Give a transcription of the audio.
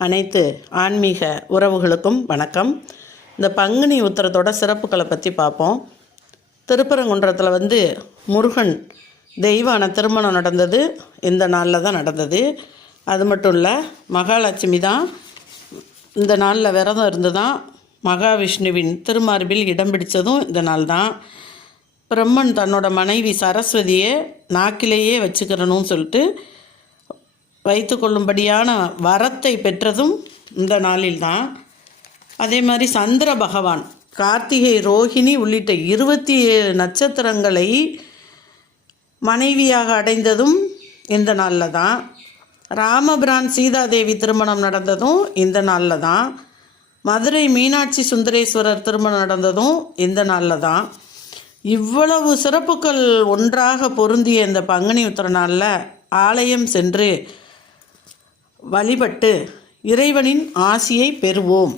அனைத்து ஆன்மீக உறவுகளுக்கும் வணக்கம். இந்த பங்குனி உத்திரத்தோட சிறப்புகளை பற்றி பார்ப்போம். திருப்பரங்குன்றத்தில் முருகன் தெய்வான திருமணம் நடந்தது இந்த நாளில் தான் நடந்தது. அது மட்டும் இல்லை, மகாலட்சுமி தான் இந்த நாளில் விரதம் இருந்து தான் மகாவிஷ்ணுவின் திருமார்பில் இடம் பிடித்ததும் இந்த நாள் தான். பிரம்மன் தன்னோட மனைவி சரஸ்வதியை நாக்கிலேயே வச்சுக்கிறணும்னு சொல்லிட்டு வைத்து கொள்ளும்படியான வரத்தை பெற்றதும் இந்த நாளில்தான். அதே மாதிரி சந்திர பகவான் கார்த்திகை, ரோஹிணி உள்ளிட்ட 27 நட்சத்திரங்களை மனைவியாக அடைந்ததும் இந்த நாளில் தான். ராமபிரான் சீதாதேவி திருமணம் நடந்ததும் இந்த நாளில் தான். மதுரை மீனாட்சி சுந்தரேஸ்வரர் திருமணம் நடந்ததும் இந்த நாளில் தான். இவ்வளவு சிறப்புகள் ஒன்றாக பொருந்திய இந்த பங்குனி உத்திர நாளில் ஆலயம் சென்று வழிபட்டு இறைவனின் ஆசியை பெறுவோம்.